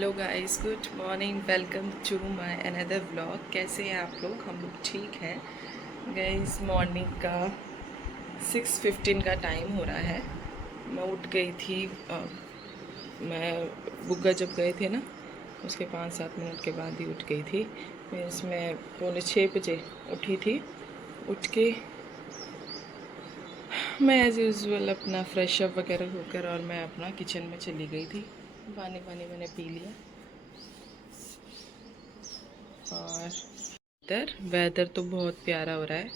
Hello guys, good morning, welcome to my another vlog. कैसे हैं आप लोग? हम लोग ठीक हैं गाइस। मॉर्निंग का 6:15 का टाइम हो रहा है। मैं उठ गई थी। मैं बुग्गा जब गए थे ना, उसके 5-7 मिनट के बाद ही उठ गई थी। मीन्स मैं 5:45 उठी थी। उठ के मैं एज़ यूज़ुअल अपना फ्रेश अप वगैरह होकर और मैं अपना किचन में चली गई थी। पानी मैंने पी लिया। और इधर वेदर तो बहुत प्यारा हो रहा है,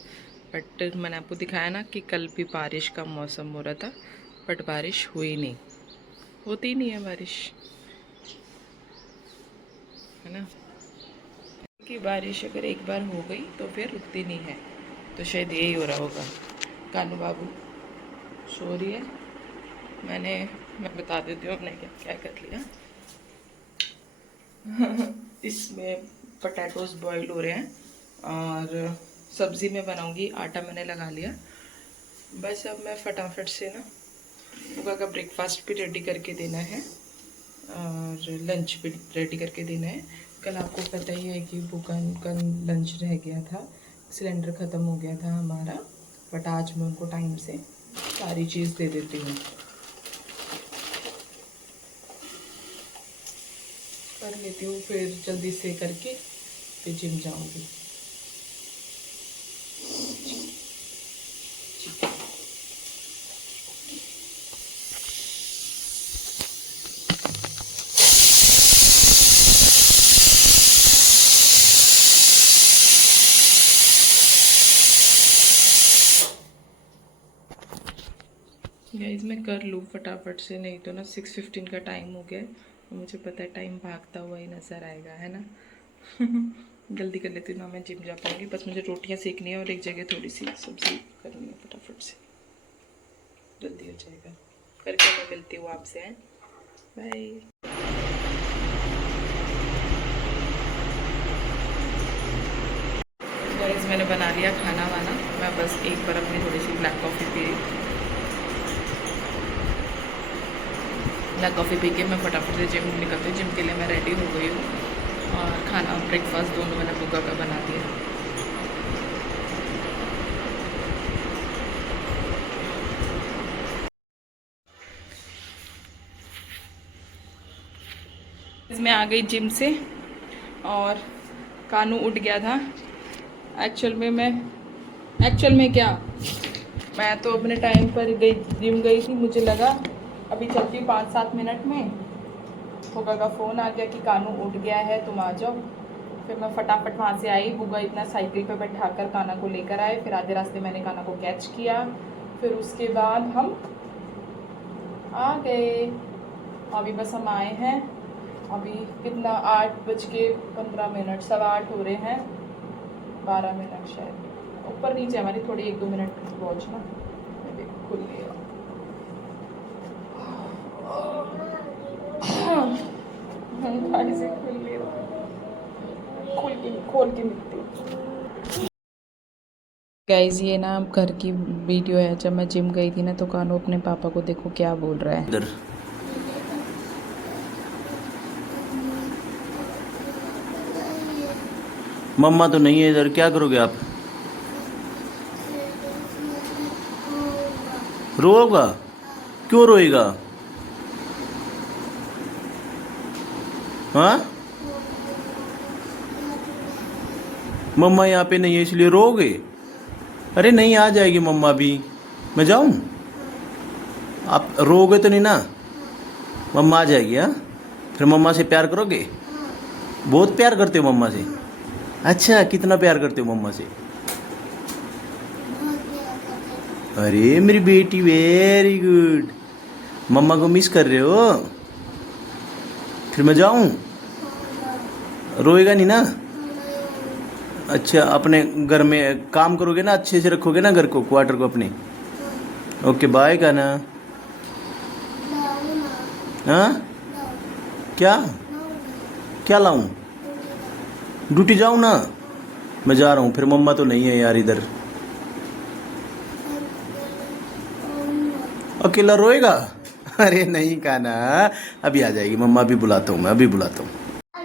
बट मैंने आपको दिखाया ना कि कल भी बारिश का मौसम हो रहा था, बट बारिश हुई नहीं। होती ही नहीं है बारिश, है ना। कि बारिश अगर एक बार हो गई तो फिर रुकती नहीं है, तो शायद यही हो रहा होगा। कानू बाबू सो रही है। मैं बता देती हूँ हमने क्या क्या कर लिया। इसमें पोटैटोज़ बॉईल हो रहे हैं और सब्ज़ी में बनाऊंगी। आटा मैंने लगा लिया। बस अब मैं फटाफट से ना बुगा का ब्रेकफास्ट भी रेडी करके देना है और लंच भी रेडी करके देना है। कल आपको पता ही है कि बुगा का लंच रह गया था, सिलेंडर ख़त्म हो गया था हमारा, बट आज मैं उनको टाइम से सारी चीज़ दे देती हूँ। कर लेती हूँ, फिर जल्दी से करके फिर जिम जाऊँगी। गाइस मैं कर लूँ फटाफट से, नहीं तो ना 6:15 का टाइम हो गया है। मुझे पता है टाइम भागता हुआ ही नज़र आएगा, है ना। जल्दी कर लेती हूँ ना, मैं जिम जा पाऊँगी। बस मुझे रोटियाँ सेकनी है और एक जगह थोड़ी सी सब्ज़ी करनी है, फटाफट से जल्दी हो जाएगा। करके मैं मिलती हूँ आपसे, हैं। बाय। गाइस मैंने बना लिया खाना वाना। मैं बस एक बार अपनी थोड़ी सी ब्लैक कॉफ़ी पी के मैं फटाफट से जिम निकलती हूँ। जिम के लिए मैं रेडी हो गई हूँ और खाना ब्रेकफास्ट दोनों मैंने बुग्गा का बना दिया। मैं आ गई जिम से और कानू उठ गया था। एक्चुअल में क्या, मैं तो अपने टाइम पर गई, जिम गई थी। मुझे लगा अभी चलती हूँ 5-7 मिनट में। बुग्गा का फ़ोन आ गया कि कानू उठ गया है, तुम आ जाओ। फिर मैं फटाफट वहाँ से आई। बुग्गा इतना साइकिल पे बैठाकर काना को लेकर आए। फिर आधे रास्ते मैंने काना को कैच किया। फिर उसके बाद हम आ गए। अभी बस हम आए हैं। अभी कितना 8:15, 8:15 हो रहे हैं। 12 मिनट शायद ऊपर नीचे हमारी थोड़ी 1-2 मिनट पहुँचना। देखो खुल गया। से खुल गया। खोल के मिलती हूँ। गाइज ये ना घर की वीडियो है। जब मैं जिम गई थी ना, तो कानू अपने पापा को देखो क्या बोल रहा है। इधर मम्मा तो नहीं है इधर, क्या करोगे आप? रोएगा? क्यों रोएगा? हाँ, मम्मा यहाँ पे नहीं है इसलिए रोओगे? अरे नहीं, आ जाएगी मम्मा भी। मैं जाऊँ? आप रोओगे तो नहीं ना? मम्मा आ जाएगी। हाँ, फिर मम्मा से प्यार करोगे? बहुत प्यार करते हो मम्मा से? अच्छा, कितना प्यार करते हो मम्मा से? अरे मेरी बेटी, वेरी गुड। मम्मा को मिस कर रहे हो? फिर मैं जाऊं? रोएगा नहीं ना? अच्छा, अपने घर में काम करोगे ना, अच्छे से रखोगे ना घर को, क्वार्टर को अपने। ओके, बाय का ना। हाँ, क्या क्या लाऊं? ड्यूटी जाऊं ना? मैं जा रहा हूँ। फिर मम्मा तो नहीं है यार इधर। अकेला रोएगा? अरे नहीं काना, अभी आ जाएगी, मम्मा भी बुलाता हूँ, मैं अभी बुलाता हूँ।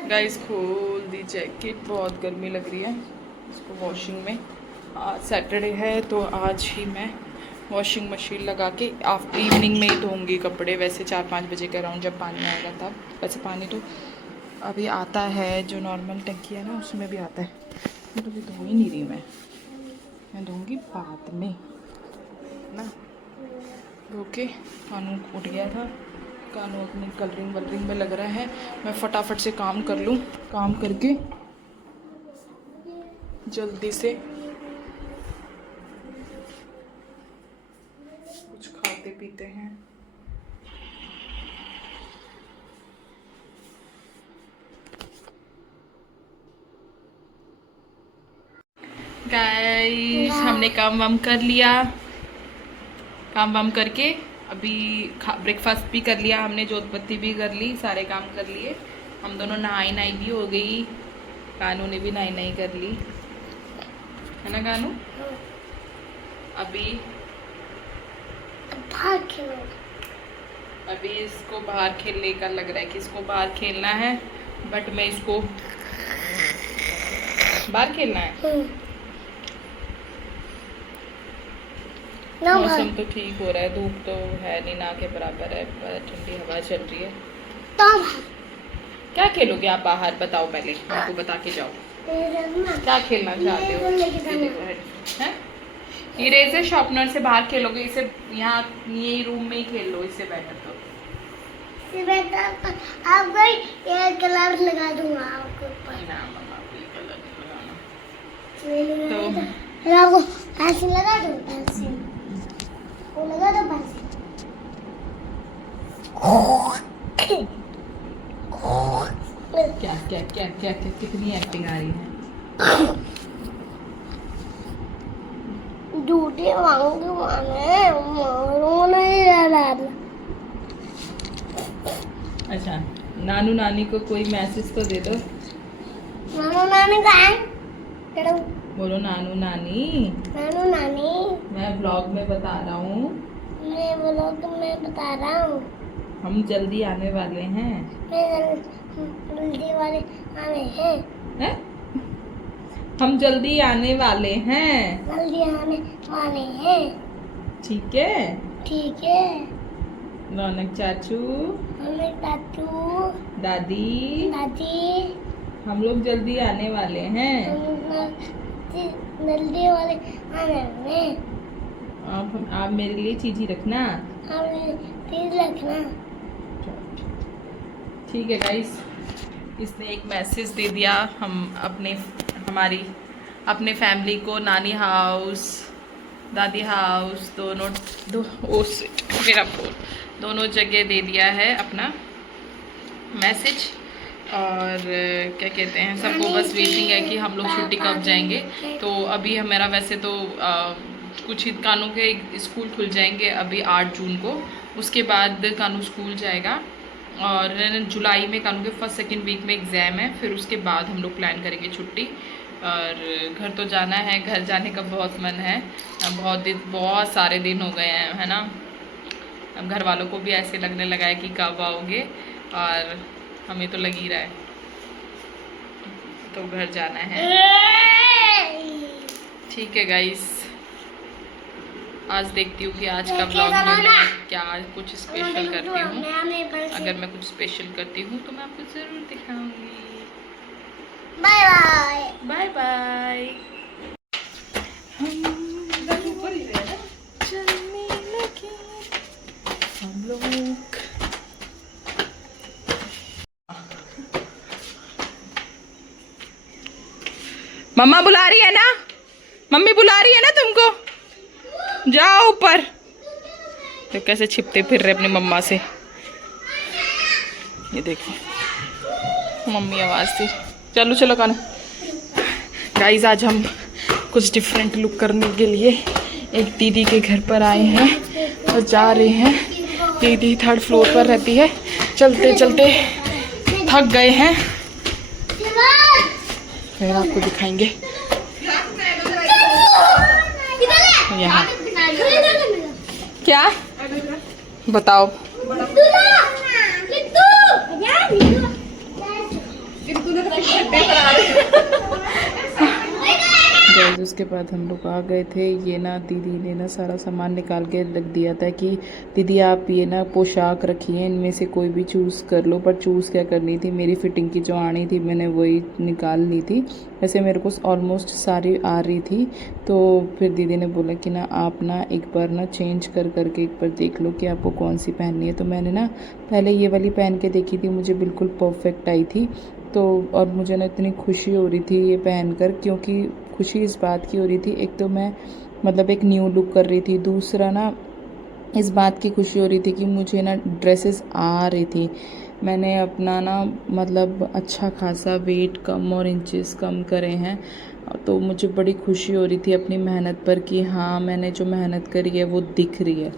गाइस खोल दी जैकेट, बहुत गर्मी लग रही है इसको वॉशिंग में। आज सैटरडे है तो आज ही मैं वॉशिंग मशीन लगा के आफ्टर इवनिंग में ही धोऊंगी कपड़े। वैसे 4-5 बजे के अराउंड जब पानी आएगा तब। वैसे पानी तो अभी आता है, जो नॉर्मल टंकी है ना उसमें भी आता है, तो अभी धो ही नहीं रही मैं धोऊंगी बाद में ना। धो के कानू उठ गया था, कानू अपनी कलरिंग वलरिंग में लग रहा है। मैं फटाफट से काम कर लूँ, काम करके जल्दी से कुछ खाते पीते हैं। गाइस हमने काम वाम कर लिया, काम वाम करके अभी ब्रेकफास्ट भी कर लिया हमने, जोत बत्ती भी कर ली, सारे काम कर लिए। हम दोनों नहाई भी हो गई, कानू ने भी नहाई कर ली है ना कानू। अभी इसको बाहर खेलने का लग रहा है कि इसको बाहर खेलना है, बट मैं इसको बाहर खेलना है। मौसम तो ठीक हो रहा है, धूप तो है नहीं, ना के बराबर है, ठंडी हवा चल रही है। क्या खेलोगे आप बाहर, बताओ पहले, आपको बता के जाओ क्या खेलना चाहते हो। इरेजर शार्पनर से बाहर खेलोगे, इसे यहाँ यही रूम में ही खेल लो, इससे बेटर तो आपको ये कलर लगा दूंगा आपके ऊपर। ना मम्मा कोई कलर तो लगाना। आपको पेंसिल लगा दूं, पेंसिल वो लगा दो, पेंसिल। क्या क्या क्या क्या क्या कितनी एक्टिंग आ रही है। झूठी मांगी माने मारो नहीं रहा। अच्छा नानू नानी को कोई मैसेज तो दे दो। नानू नानी कहाँ है? चलो बोलो नानू नानी, नानू नानी मैं ब्लॉग में बता रहा हूँ, मैं ब्लॉग में बता रहा हूँ, हम जल्दी आने वाले हैं। जल्दी वाले आने हैं। हैं? हम जल्दी आने वाले हैं, जल्दी आने वाले हैं। ठीक है। ठीक है। रौनक चाचू, हमें चाचू दादी, दादी हम लोग जल्दी आने वाले हैं। जल्दी वाले आने में आप मेरे लिए चीज़ी रखना। चीज रखना। ठीक है गाइस, इसने एक मैसेज दे दिया। हम हमारी अपने फैमिली को नानी हाउस दादी हाउस दोनों जगह दे दिया है अपना मैसेज। और क्या कहते हैं, सबको बस वेटिंग है कि हम लोग छुट्टी कब जाएंगे। तो अभी हमारा वैसे तो कुछ ही कानू के स्कूल खुल जाएंगे अभी 8 जून को, उसके बाद कानू स्कूल जाएगा। और जुलाई में कानू के 1st-2nd वीक में एग्ज़ाम है, फिर उसके बाद हम लोग प्लान करेंगे छुट्टी। और घर तो जाना है, घर जाने का बहुत मन है, बहुत सारे दिन हो गए हैं है ना। अब घर वालों को भी ऐसे लगने लगा है कि कब आओगे, और हमें तो लग ही रहा है, तो घर जाना है। ठीक है गाइस, आज देखती हूँ कि आज का ब्लॉग में मैं क्या कुछ स्पेशल करती हूँ। अगर मैं कुछ स्पेशल करती हूँ तो मैं आपको ज़रूर दिखाऊंगी। Bye bye bye bye. चलने लगे हम लोग। मम्मा बुला रही है ना, मम्मी बुला रही है ना तुमको, जाओ ऊपर। तो कैसे छिपते फिर रहे अपनी मम्मा से, ये देखो मम्मी आवाज़ दी। चलो चलो काना। गाइस आज हम कुछ डिफरेंट लुक करने के लिए एक दीदी के घर पर आए हैं और जा रहे हैं। दीदी 3rd फ्लोर पर रहती है। चलते चलते थक गए हैं, फिर आपको दिखाएंगे यहाँ। क्या बताओ, गाइस उसके बाद हम लोग आ गए थे। ये ना दीदी ने ना सारा सामान निकाल के रख दिया था कि दीदी आप ये ना पोशाक रखिए, इनमें से कोई भी चूज़ कर लो। पर चूज़ क्या करनी थी, मेरी फिटिंग की जो आनी थी मैंने वही निकाल ली थी। वैसे मेरे को ऑलमोस्ट सारी आ रही थी। तो फिर दीदी ने बोला कि ना आप ना एक बार ना चेंज कर करके एक बार देख लो कि आपको कौन सी पहननी है। तो मैंने ना पहले ये वाली पहन के देखी थी, मुझे बिल्कुल परफेक्ट आई थी। तो और मुझे ना इतनी खुशी हो रही थी ये पहनकर, क्योंकि खुशी इस बात की हो रही थी, एक तो मैं मतलब एक न्यू लुक कर रही थी, दूसरा ना इस बात की खुशी हो रही थी कि मुझे ना ड्रेसेस आ रही थी। मैंने अपना ना मतलब अच्छा खासा वेट कम और इंचेस कम करे हैं। तो मुझे बड़ी खुशी हो रही थी अपनी मेहनत पर कि हाँ मैंने जो मेहनत करी है वो दिख रही है।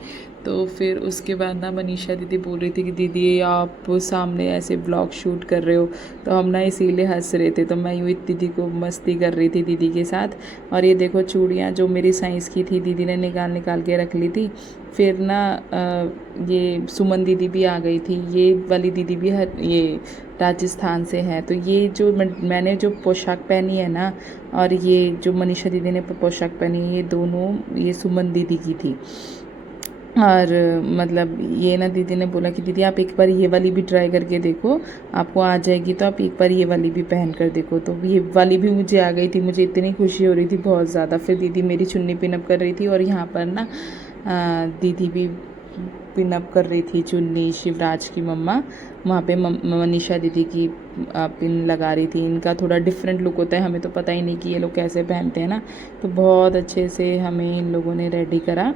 तो फिर उसके बाद ना मनीषा दीदी बोल रही थी कि दीदी आप सामने ऐसे ब्लॉग शूट कर रहे हो। तो हम ना इसीलिए हंस रहे थे। तो मैं यूँ दीदी को मस्ती कर रही थी दीदी के साथ। और ये देखो चूड़ियाँ जो मेरी साइज़ की थी दीदी ने निकाल निकाल के रख ली थी। फिर ना ये सुमन दीदी भी आ गई थी। ये वाली दीदी भी ये राजस्थान से है। तो ये जो मैंने जो पोशाक पहनी है ना, और ये जो मनीषा दीदी ने पोशाक पहनी है, ये दोनों ये सुमन दीदी की थी। और मतलब ये ना दीदी ने बोला कि दीदी आप एक बार ये वाली भी ट्राई करके देखो, आपको आ जाएगी तो आप एक बार ये वाली भी पहन कर देखो। तो ये वाली भी मुझे आ गई थी, मुझे इतनी खुशी हो रही थी बहुत ज़्यादा। फिर दीदी मेरी चुन्नी पिनअप कर रही थी और यहाँ पर ना दीदी भी पिनअप कर रही थी चुन्नी, शिवराज की मम्मा वहाँ पे मनीषा दीदी की पिन लगा रही थी। इनका थोड़ा डिफरेंट लुक होता है, हमें तो पता ही नहीं कि ये लोग कैसे पहनते हैं ना। तो बहुत अच्छे से हमें इन लोगों ने रेडी करा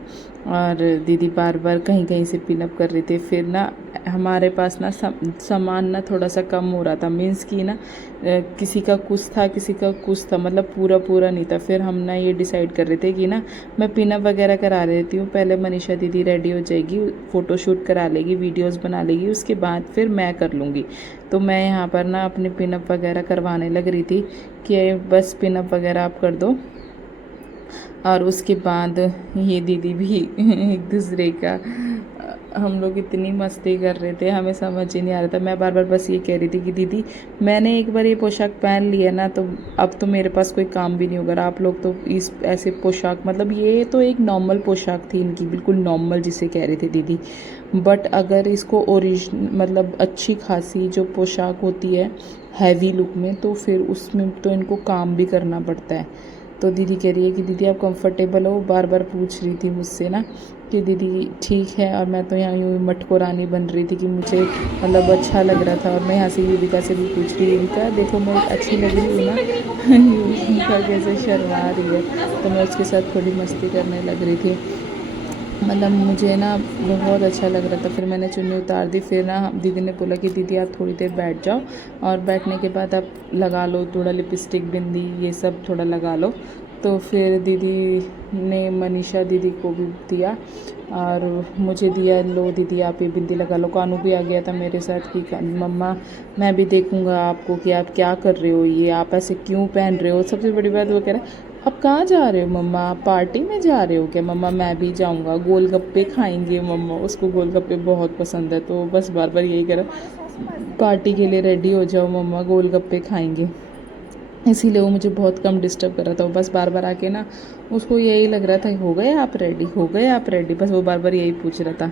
और दीदी बार बार कहीं कहीं से पिनअप कर रही थी। फिर ना हमारे पास ना सामान ना थोड़ा सा कम हो रहा था, मीन्स कि ना किसी का कुछ था किसी का कुछ था, मतलब पूरा पूरा नहीं था। फिर हम ना ये डिसाइड कर रहे थे कि ना मैं पिनअप वगैरह करा लेती हूँ, पहले मनीषा दीदी रेडी हो जाएगी, फ़ोटोशूट करा लेगी, वीडियोज़ बना लेगी, उसके बाद फिर मैं कर लूँगी। तो मैं यहाँ पर ना अपने पिनअप वगैरह करवाने लग रही थी कि बस पिनअप वगैरह आप कर दो। और उसके बाद ये दीदी भी एक दूसरे का हम लोग इतनी मस्ती कर रहे थे, हमें समझ ही नहीं आ रहा था। मैं बार बार बस ये कह रही थी कि दीदी मैंने एक बार ये पोशाक पहन ली है ना, तो अब तो मेरे पास कोई काम भी नहीं होगा। आप लोग तो इस ऐसे पोशाक, मतलब ये तो एक नॉर्मल पोशाक थी इनकी, बिल्कुल नॉर्मल जिसे कह रहे थे दीदी। बट अगर इसको ओरिजिनल मतलब अच्छी खासी जो पोशाक होती है हैवी लुक में, तो फिर उसमें तो इनको काम भी करना पड़ता है। तो दीदी कह रही है कि दीदी आप कंफर्टेबल हो, बार बार पूछ रही थी मुझसे ना कि दीदी ठीक है। और मैं तो यहाँ यूँ मटको रानी बन रही थी कि मुझे मतलब अच्छा लग रहा था। और मैं यहाँ से युविका से भी पूछ रही, युविका देखो मैं अच्छी लग रही हूँ ना युविका कैसे शर्मा रही है। तो मैं उसके साथ थोड़ी मस्ती करने लग रही थी, मतलब मुझे ना बहुत अच्छा लग रहा था। फिर मैंने चुन्नी उतार दी। फिर ना दीदी ने बोला कि दीदी आप थोड़ी देर बैठ जाओ और बैठने के बाद आप लगा लो थोड़ा लिपस्टिक, बिंदी, ये सब थोड़ा लगा लो। तो फिर दीदी ने मनीषा दीदी को भी दिया और मुझे दिया, लो दीदी आप ये बिंदी लगा लो। कानू भी आ गया था मेरे साथ कि मम्मा मैं भी देखूंगा आपको कि आप क्या कर रहे हो, ये आप ऐसे क्यों पहन रहे हो। सबसे बड़ी बात वो कह रहा है अब कहाँ जा रहे हो मम्मा, आप पार्टी में जा रहे हो क्या। मम्मा मैं भी जाऊँगा, गोलगप्पे खाएंगे मम्मा, उसको गोलगप्पे बहुत पसंद है। तो बस बार बार यही कह रहा पार्टी के लिए रेडी हो जाओ मम्मा, गोलगप्पे खाएंगे। इसीलिए वो मुझे बहुत कम डिस्टर्ब कर रहा था। वो बस बार बार आके ना उसको यही लग रहा था हो गए आप रेडी, हो गए आप रेडी, बस वो बार बार यही पूछ रहा था।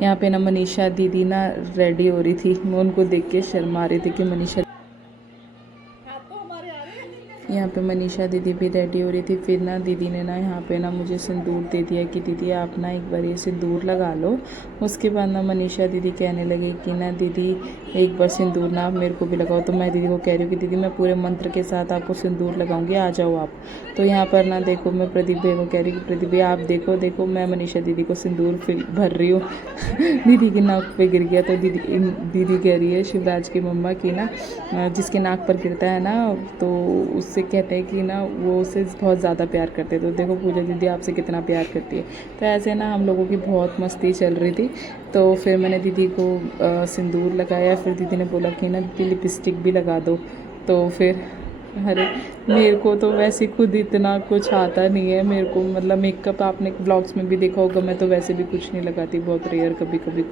यहाँ पे ना मनीषा दीदी ना रेडी हो रही थी, मैं उनको देख के शर्मा रही थी कि मनीषा, यहाँ पे मनीषा दीदी भी रेडी हो रही थी। फिर ना दीदी ने ना यहाँ पे ना मुझे सिंदूर दे दिया कि दीदी आप ना एक बार ये सिंदूर लगा लो। उसके बाद ना मनीषा दीदी कहने लगी कि ना दीदी एक बार सिंदूर ना आप मेरे को भी लगाओ। तो मैं दीदी को कह रही हूँ कि दीदी मैं पूरे मंत्र के साथ आपको सिंदूर लगाऊंगी, आ जाओ आप। तो यहाँ पर ना देखो मैं प्रदीप भैया को कह रही हूँ कि प्रदीप भैया आप देखो देखो मैं मनीषा दीदी को सिंदूर भर रही हूँ दीदी की नाक पे गिर गया। तो दीदी कह रही है शिवराज की मम्मा की ना जिसके नाक पर गिरता है ना तो उससे कहते हैं कि ना वो उससे बहुत ज़्यादा प्यार करते हैं। तो देखो पूजा दीदी आपसे कितना प्यार करती है। तो ऐसे ना हम लोगों की बहुत मस्ती चल रही थी। तो फिर मैंने दीदी को सिंदूर लगाया। फिर दीदी ने बोला कि ना दीदी लिपस्टिक भी लगा दो। तो फिर अरे मेरे को तो वैसे खुद इतना कुछ आता नहीं है मेरे को, मतलब मेकअप आपने ब्लॉग्स में भी देखा होगा, मैं तो वैसे भी कुछ नहीं लगाती, बहुत रेयर कभी कभी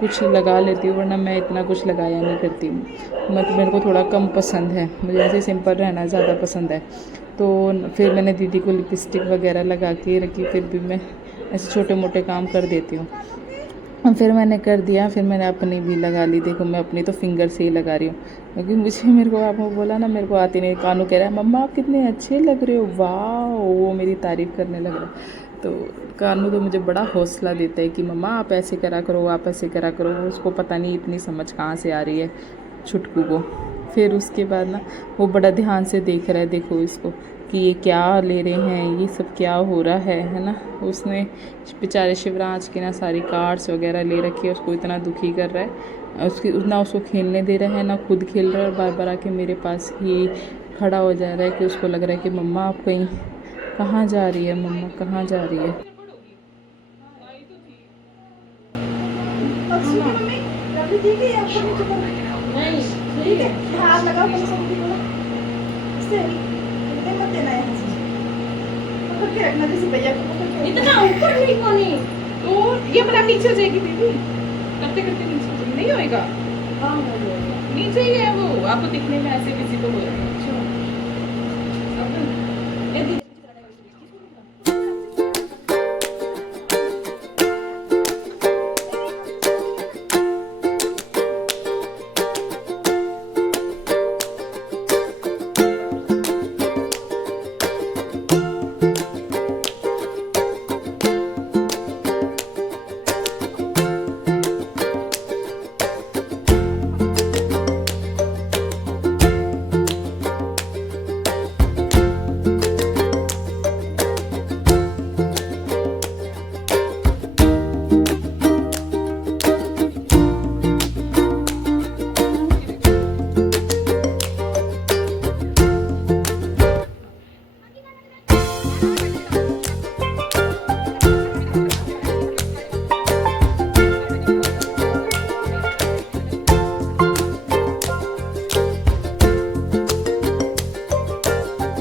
कुछ लगा लेती हूँ, वरना मैं इतना कुछ लगाया नहीं करती हूँ। मतलब मेरे को थोड़ा कम पसंद है, मुझे ऐसे सिंपल रहना ज़्यादा पसंद है। तो फिर मैंने दीदी को लिपस्टिक वगैरह लगा के रखी, फिर भी मैं ऐसे छोटे मोटे काम कर देती हूँ। और फिर मैंने कर दिया, फिर मैंने अपनी भी लगा ली। देखो मैं अपनी तो फिंगर से ही लगा रही हूँ, क्योंकि मेरे को आपको बोला ना, मेरे को आती नहीं। कानू कह रहा है मम्मा आप कितने अच्छे लग रहे हो, वाह, वो मेरी तारीफ़ करने लग रहा है। तो कानू तो मुझे बड़ा हौसला देता है कि मम्मा आप ऐसे करा करो, आप ऐसे करा करो। उसको पता नहीं इतनी समझ कहाँ से आ रही है छुटकू को। फिर उसके बाद ना वो बड़ा ध्यान से देख रहा है, देखो इसको, कि ये क्या ले रहे हैं, ये सब क्या हो रहा है ना। उसने बेचारे शिवराज की ना सारी कार्ड्स वगैरह ले रखी है, उसको इतना दुखी कर रहा है। ना उसको खेलने दे रहा है, ना खुद खेल रहा है, और बार बार आके मेरे पास ही खड़ा हो जा रहा है कि उसको लग रहा है कि मम्मा आप कहीं कहाँ जा रही है, मम्मा कहाँ जा रही है। इतना ऊपर नहीं पानी। तो ये बड़ा नीचे जाएगी दीदी, करते करते नीचे नहीं होएगा। नीचे ही है वो, आपको दिखने में ऐसे किसी को हो रहा है।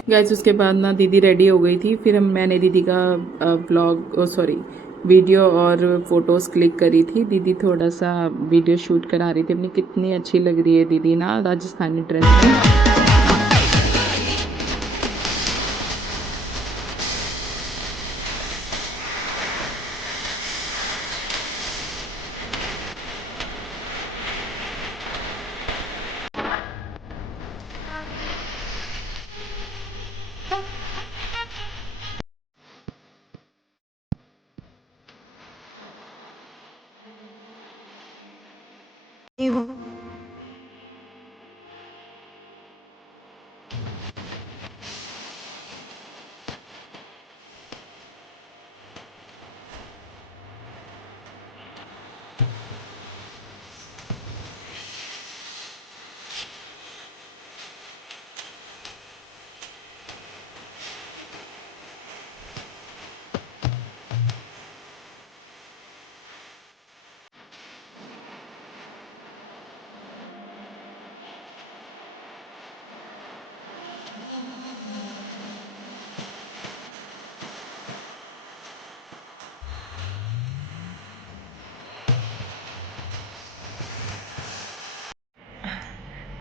गाइस उसके बाद ना दीदी रेडी हो गई थी, फिर मैंने दीदी का वीडियो और फ़ोटोज़ क्लिक करी थी। दीदी थोड़ा सा वीडियो शूट करा रही थी अपनी। कितनी अच्छी लग रही है दीदी ना राजस्थानी ड्रेस में।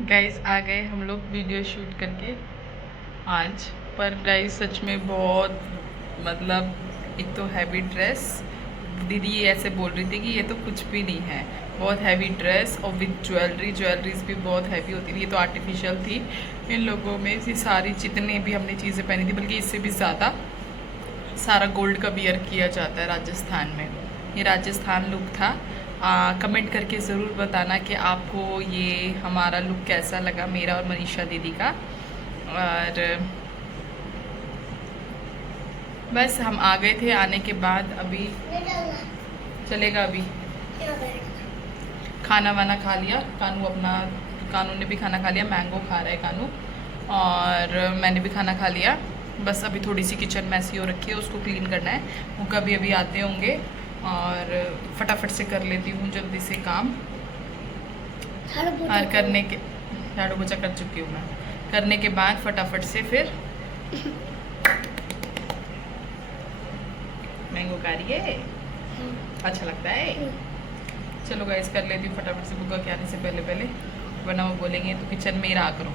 गाइस आ गए हम लोग वीडियो शूट करके आज। पर गाइस सच में बहुत मतलब एक तो हैवी ड्रेस, दीदी ये ऐसे बोल रही थी कि ये तो कुछ भी नहीं है, बहुत हैवी ड्रेस और विद ज्वेलरीज भी बहुत हैवी होती थी। ये तो आर्टिफिशियल थी। इन लोगों में ये सारी जितनी भी हमने चीज़ें पहनी थी, बल्कि इससे भी ज़्यादा सारा गोल्ड का वियर किया जाता है राजस्थान में। ये राजस्थान लुक था। कमेंट करके ज़रूर बताना कि आपको ये हमारा लुक कैसा लगा, मेरा और मनीषा दीदी का। और बस हम आ गए थे। आने के बाद अभी चलेगा, अभी खाना वाना खा लिया। कानू ने भी खाना खा लिया, मैंगो खा रहा है कानू, और मैंने भी खाना खा लिया। बस अभी थोड़ी सी किचन मैसी हो रखी है, उसको क्लीन करना है। वो कभी अभी आते होंगे और फटाफट से कर लेती हूँ जल्दी से काम। और करने के झाड़ू पोछा कर चुकी हूँ मैं। करने के बाद फटाफट से फिर मैंगो खा रही है, अच्छा लगता है। चलो गाइस कर लेती हूँ फटाफट से बुग्गा के आने से पहले पहले, वरना वो बोलेंगे तो किचन में ही रहा करो।